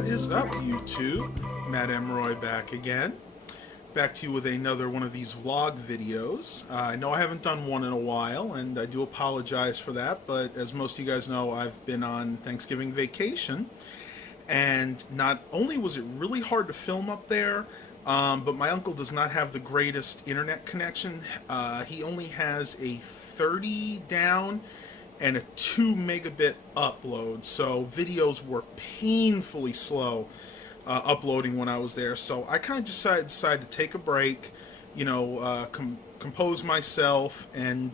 What is up, YouTube? Matt Emroy back again. Back to you with another one of these vlog videos. I know I haven't done one in a while, and I do apologize for that, but as most of you guys know, I've been on Thanksgiving vacation, and not only was it really hard to film up there, but my uncle does not have the greatest internet connection. He only has a 30 down and a 2 megabit upload, so videos were painfully slow uploading when I was there. So I kind of decided to take a break, compose myself, and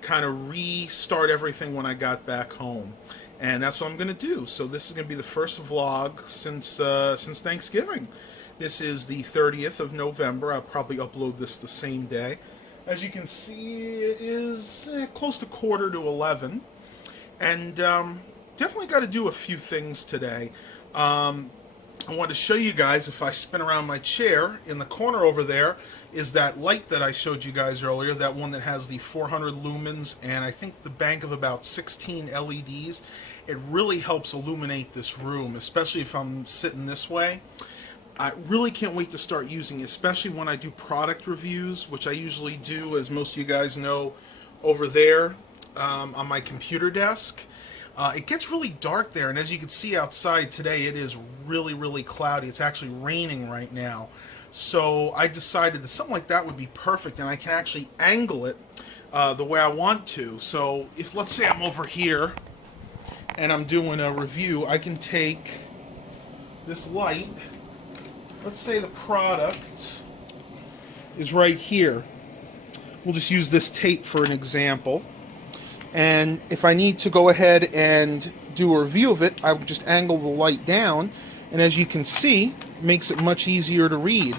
kind of restart everything when I got back home. And that's what I'm going to do. So this is going to be the first vlog since Thanksgiving. This is the 30th of November. I'll probably upload this the same day. As you can see, it is close to 10:45, and definitely got to do a few things today. I want to show you guys, if I spin around my chair, in the corner over there is that light that I showed you guys earlier, that one that has the 400 lumens and I think the bank of about 16 LEDs. It really helps illuminate this room, especially if I'm sitting this way. I really can't wait to start using it, especially when I do product reviews, which I usually do, as most of you guys know, over there on my computer desk. It gets really dark there, and as you can see outside today, it is really, really cloudy. It's actually raining right now. So I decided that something like that would be perfect, and I can actually angle it the way I want to. So if, let's say I'm over here and I'm doing a review, I can take this light. Let's say the product is right here. We'll just use this tape for an example. And if I need to go ahead and do a review of it, I would just angle the light down. And as you can see, it makes it much easier to read.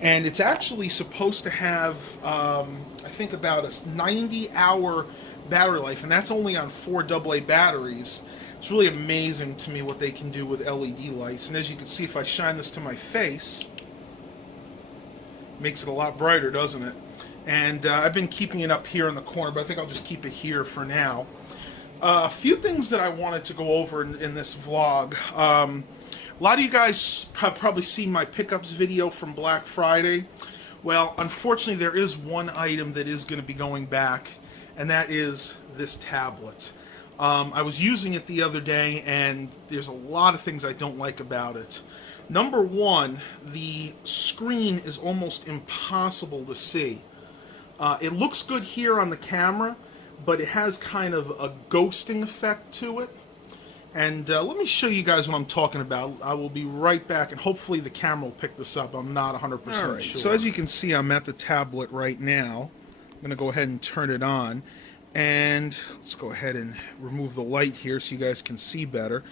And it's actually supposed to have, I think, about a 90-hour battery life. And that's only on 4 AA batteries. It's really amazing to me what they can do with LED lights. And as you can see, if I shine this to my face, it makes it a lot brighter, doesn't it? And I've been keeping it up here in the corner, but I think I'll just keep it here for now. A few things that I wanted to go over in this vlog. A lot of you guys have probably seen my pickups video from Black Friday. Well, unfortunately, there is one item that is going to be going back, and that is this tablet. I was using it the other day, and there's a lot of things I don't like about it. Number one, the screen is almost impossible to see. It looks good here on the camera, but it has kind of a ghosting effect to it. And let me show you guys what I'm talking about. I will be right back, and hopefully the camera will pick this up. I'm not 100% sure. So as you can see, I'm at the tablet right now. I'm going to go ahead and turn it on. And let's go ahead and remove the light here so you guys can see better.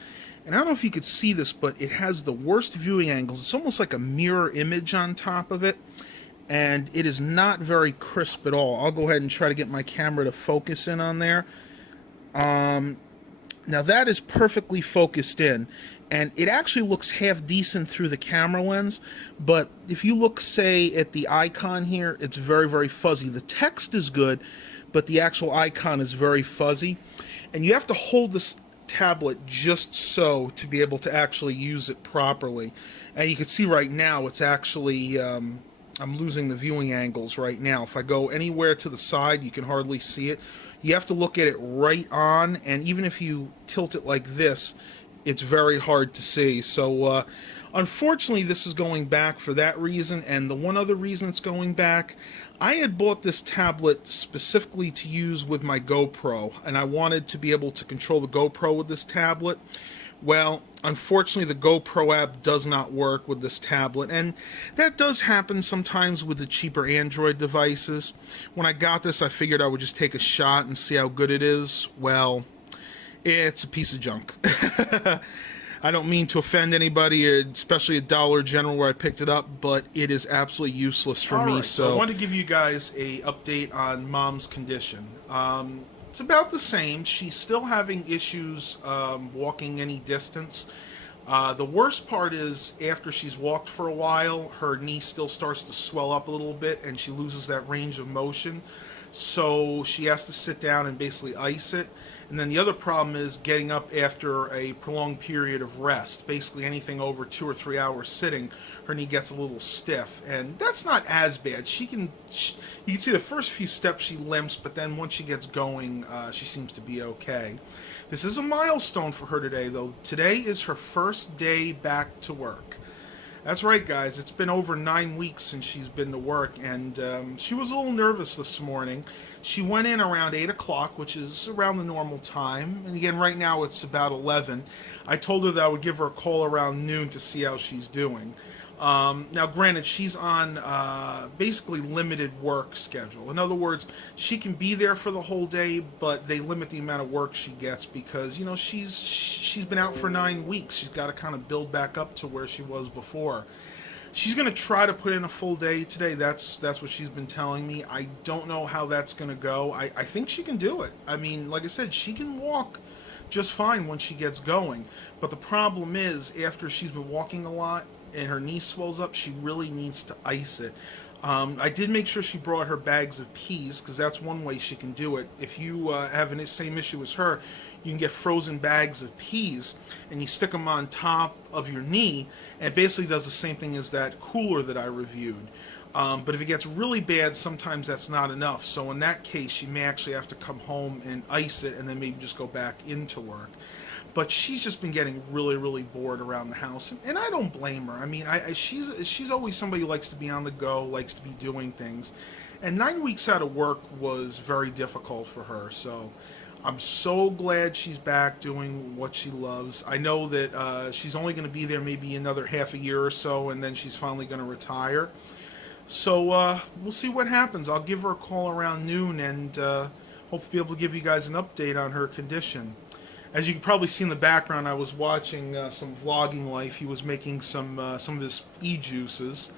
And I don't know if you could see this, but it has the worst viewing angles. It's almost like a mirror image on top of it. And it is not very crisp at all. I'll go ahead and try to get my camera to focus in on there. Now that is perfectly focused in. And it actually looks half decent through the camera lens. But if you look, say, at the icon here, it's very, very fuzzy. The text is good, but the actual icon is very fuzzy. And you have to hold this tablet just so to be able to actually use it properly. And you can see right now it's actually, I'm losing the viewing angles right now. If I go anywhere to the side, you can hardly see it. You have to look at it right on, and even if you tilt it like this, it's very hard to see. So unfortunately, this is going back for that reason. And the one other reason it's going back, I had bought this tablet specifically to use with my GoPro, and I wanted to be able to control the GoPro with this tablet. Well, unfortunately, the GoPro app does not work with this tablet, and that does happen sometimes with the cheaper Android devices. When I got this, I figured I would just take a shot and see how good it is. Well, it's a piece of junk. I don't mean to offend anybody, especially at Dollar General where I picked it up, but it is absolutely useless for me. So I want to give you guys a update on Mom's condition. It's about the same. She's still having issues walking any distance. The worst part is after she's walked for a while, her knee still starts to swell up a little bit and she loses that range of motion. So she has to sit down and basically ice it. And then the other problem is getting up after a prolonged period of rest. Basically, anything over 2 or 3 hours sitting, her knee gets a little stiff, and that's not as bad. You can see the first few steps she limps, but then once she gets going, she seems to be okay. This is a milestone for her today, though. Today is her first day back to work. That's right, guys. It's been over 9 weeks since she's been to work, and she was a little nervous this morning. She went in around 8 o'clock, which is around the normal time. And again, right now it's about 11. I told her that I would give her a call around noon to see how she's doing. Now, granted, she's on basically limited work schedule. In other words, she can be there for the whole day, but they limit the amount of work she gets because she's been out for 9 weeks. She's got to kind of build back up to where she was before. She's going to try to put in a full day today. That's what she's been telling me. I don't know how that's going to go. I think she can do it. I mean, like I said, she can walk just fine when she gets going. But the problem is, after she's been walking a lot and her knee swells up, she really needs to ice it. I did make sure she brought her bags of peas because that's one way she can do it. If you have the same issue as her, you can get frozen bags of peas and you stick them on top of your knee, and it basically does the same thing as that cooler that I reviewed. But if it gets really bad, sometimes that's not enough. So in that case, you may actually have to come home and ice it and then maybe just go back into work. But she's just been getting really, really bored around the house, and I don't blame her. I mean, she's always somebody who likes to be on the go, likes to be doing things, and 9 weeks out of work was very difficult for her. So I'm so glad she's back doing what she loves. I know that she's only going to be there maybe another half a year or so, and then she's finally going to retire. So we'll see what happens. I'll give her a call around noon and hope to be able to give you guys an update on her condition. As you can probably see in the background, I was watching some vlogging life. He was making some of his e-juices.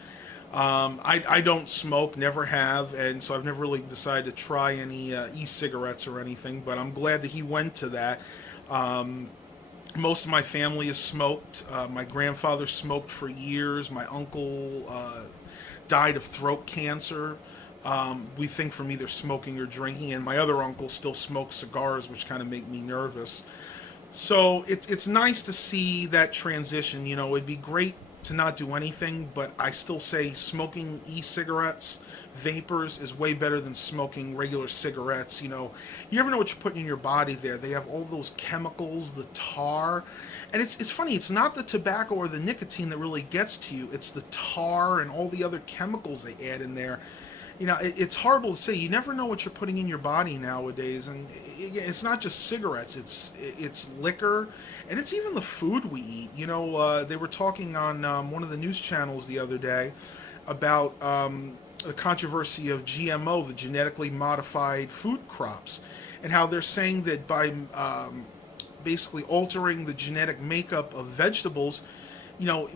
I don't smoke, never have, and so I've never really decided to try any e-cigarettes or anything, but I'm glad that he went to that. Most of my family has smoked. My grandfather smoked for years. My uncle died of throat cancer. We think from either smoking or drinking, and my other uncle still smokes cigars, which kind of make me nervous. So it's nice to see that transition. It'd be great to not do anything, but I still say smoking e-cigarettes, vapors, is way better than smoking regular cigarettes. You never know what you're putting in your body there. They have all those chemicals, the tar, and it's funny. It's not the tobacco or the nicotine that really gets to you. It's the tar and all the other chemicals they add in there. It's horrible to say. You never know what you're putting in your body nowadays, and it's not just cigarettes. It's liquor, and it's even the food we eat. They were talking on one of the news channels the other day about the controversy of GMO, the genetically modified food crops, and how they're saying that by basically altering the genetic makeup of vegetables,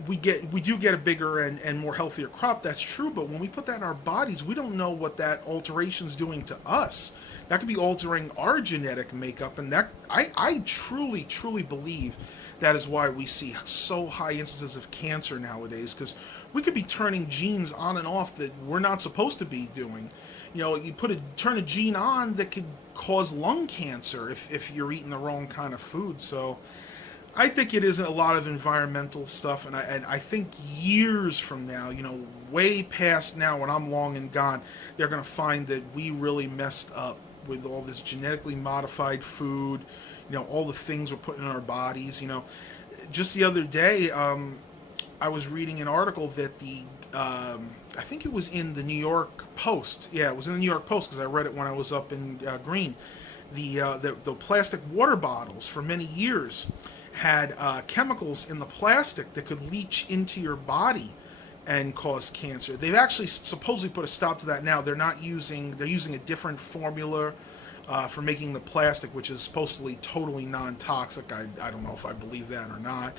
we do get a bigger and more healthier crop. That's true, but when we put that in our bodies, we don't know what that alteration's doing to us. That could be altering our genetic makeup, and that I truly, truly believe that is why we see so high instances of cancer nowadays, because we could be turning genes on and off that we're not supposed to be doing. You turn a gene on that could cause lung cancer if you're eating the wrong kind of food. So I think it is a lot of environmental stuff, and I think years from now, way past now when I'm long and gone, they're going to find that we really messed up with all this genetically modified food, all the things we're putting in our bodies. Just the other day, I was reading an article that I think it was in the New York Post. Yeah, it was in the New York Post because I read it when I was up in Green. The plastic water bottles for many years had chemicals in the plastic that could leach into your body and cause cancer. They've actually supposedly put a stop to that now. They're using a different formula for making the plastic, which is supposedly totally non-toxic. I don't know if I believe that or not.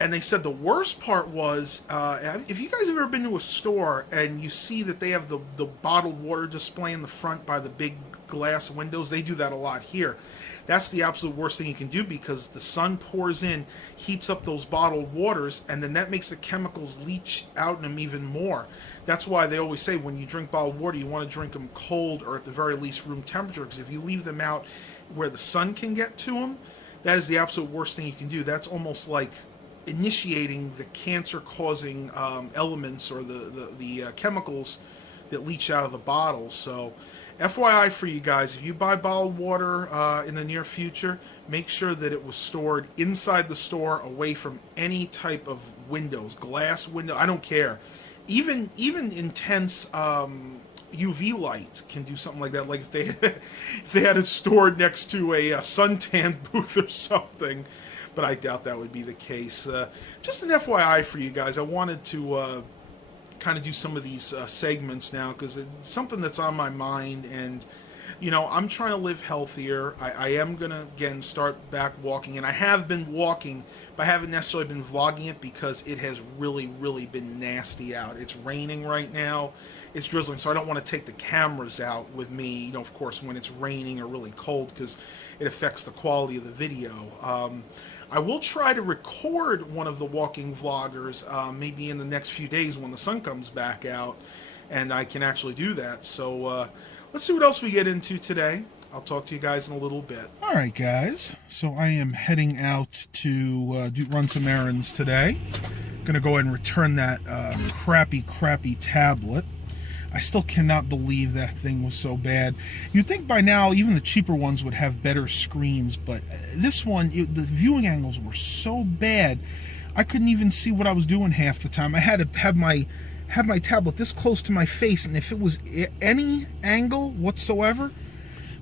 And they said the worst part was, if you guys have ever been to a store and you see that they have the bottled water display in the front by the big glass windows, they do that a lot here. That's the absolute worst thing you can do because the sun pours in, heats up those bottled waters, and then that makes the chemicals leach out in them even more. That's why they always say when you drink bottled water, you want to drink them cold or at the very least room temperature, because if you leave them out where the sun can get to them, that is the absolute worst thing you can do. That's almost like initiating the cancer-causing elements or the chemicals that leach out of the bottle. So, FYI for you guys, if you buy bottled water in the near future, make sure that it was stored inside the store, away from any type of windows, glass window. I don't care. Even intense UV light can do something like that. Like if they had it stored next to a suntan booth or something, but I doubt that would be the case. Just an FYI for you guys. I wanted to kind of do some of these segments now because it's something that's on my mind, and I'm trying to live healthier. I am gonna again start back walking, and I have been walking, but I haven't necessarily been vlogging it because it has really been nasty out. It's raining right now, it's drizzling, so I don't want to take the cameras out with me, of course, when it's raining or really cold, because it affects the quality of the video. I will try to record one of the walking vloggers maybe in the next few days when the sun comes back out and I can actually do that. So let's see what else we get into today. I'll talk to you guys in a little bit. All right, guys. So I am heading out to run some errands today. Going to go ahead and return that crappy tablet. I still cannot believe that thing was so bad. You'd think by now even the cheaper ones would have better screens, but this one, the viewing angles were so bad, I couldn't even see what I was doing half the time. I had to have my tablet this close to my face, and if it was any angle whatsoever,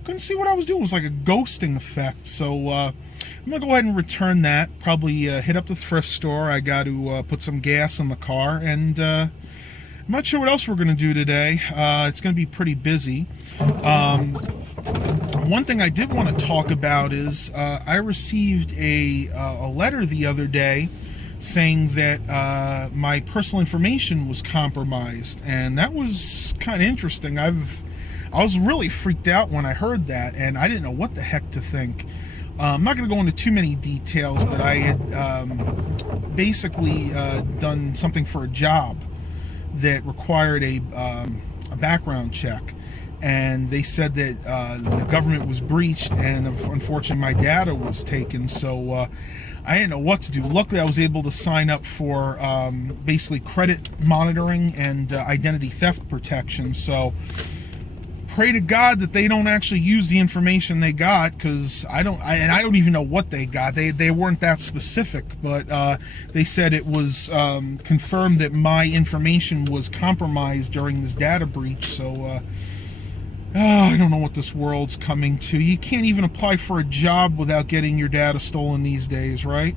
couldn't see what I was doing. It was like a ghosting effect. So I'm gonna go ahead and return that. Probably hit up the thrift store. I got to put some gas in the car, and I'm not sure what else we're going to do today. It's going to be pretty busy. One thing I did want to talk about is I received a letter the other day saying that my personal information was compromised, and that was kind of interesting. I was really freaked out when I heard that, and I didn't know what the heck to think. I'm not going to go into too many details, but I had basically done something for a job that required a background check, and they said that the government was breached, and unfortunately my data was taken, so I didn't know what to do. Luckily I was able to sign up for basically credit monitoring and identity theft protection, so pray to God that they don't actually use the information they got, because I don't even know what they got. They weren't that specific, but they said it was confirmed that my information was compromised during this data breach. So I don't know what this world's coming to. You can't even apply for a job without getting your data stolen these days, right?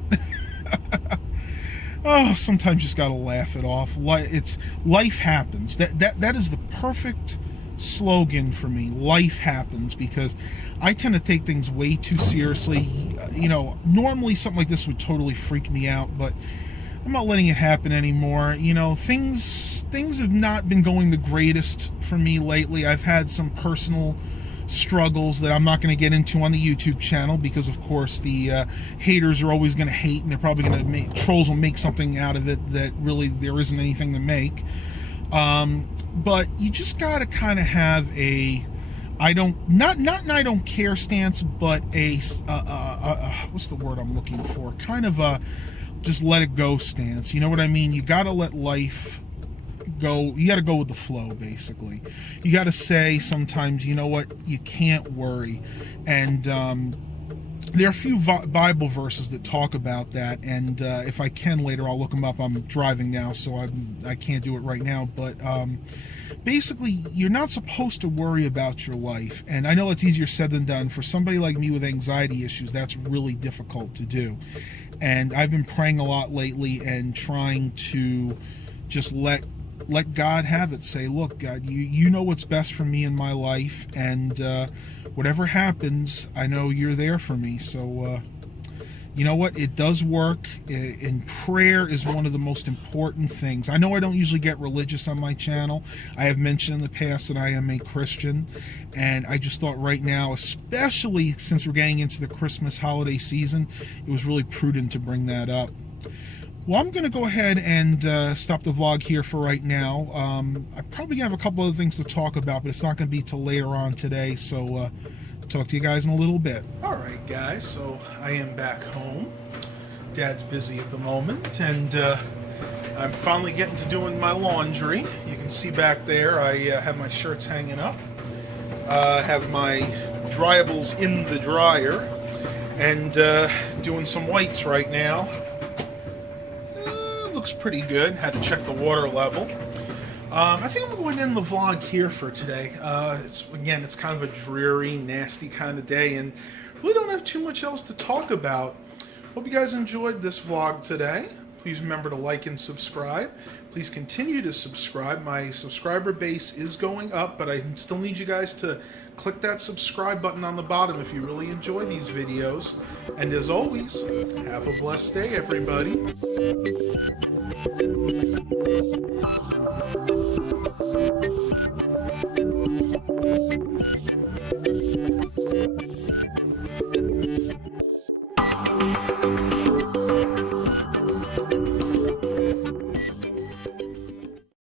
Oh, sometimes you just gotta laugh it off. Life happens. That is the perfect slogan for me. Life happens, because I tend to take things way too seriously. Normally something like this would totally freak me out, but I'm not letting it happen anymore. Things have not been going the greatest for me lately. I've had some personal struggles that I'm not going to get into on the YouTube channel, because of course the haters are always going to hate, and they're probably going to make, trolls will make something out of it that really there isn't anything to make. But you just gotta kind of have a I don't care stance, but a what's the word I'm looking for? Kind of a just let it go stance. You know what I mean? You gotta let life go. You gotta go with the flow, basically. You gotta say sometimes, you know what, you can't worry. And there are a few Bible verses that talk about that, and if I can later, I'll look them up. I'm driving now, so I can't do it right now. But basically, you're not supposed to worry about your life. And I know it's easier said than done. For somebody like me with anxiety issues, that's really difficult to do. And I've been praying a lot lately and trying to just let God have it. Say, look, God, you know what's best for me in my life, and whatever happens, I know you're there for me. So you know what, it does work, and prayer is one of the most important things. I know I don't usually get religious on my channel. I have mentioned in the past that I am a Christian, and I just thought right now, especially since we're getting into the Christmas holiday season, it was really prudent to bring that up. Well, I'm going to go ahead and stop the vlog here for right now. I'm probably going to have a couple other things to talk about, but it's not going to be till later on today, so talk to you guys in a little bit. Alright guys, so I am back home. Dad's busy at the moment, and I'm finally getting to doing my laundry. You can see back there I have my shirts hanging up. I have my dryables in the dryer, and doing some whites right now. Looks pretty good. Had to check the water level. I think I'm going to end the vlog here for today. It's kind of a dreary, nasty kind of day, and really don't have too much else to talk about. Hope you guys enjoyed this vlog today. Please remember to like and subscribe. Please continue to subscribe. My subscriber base is going up, but I still need you guys to click that subscribe button on the bottom if you really enjoy these videos. And as always, have a blessed day, everybody.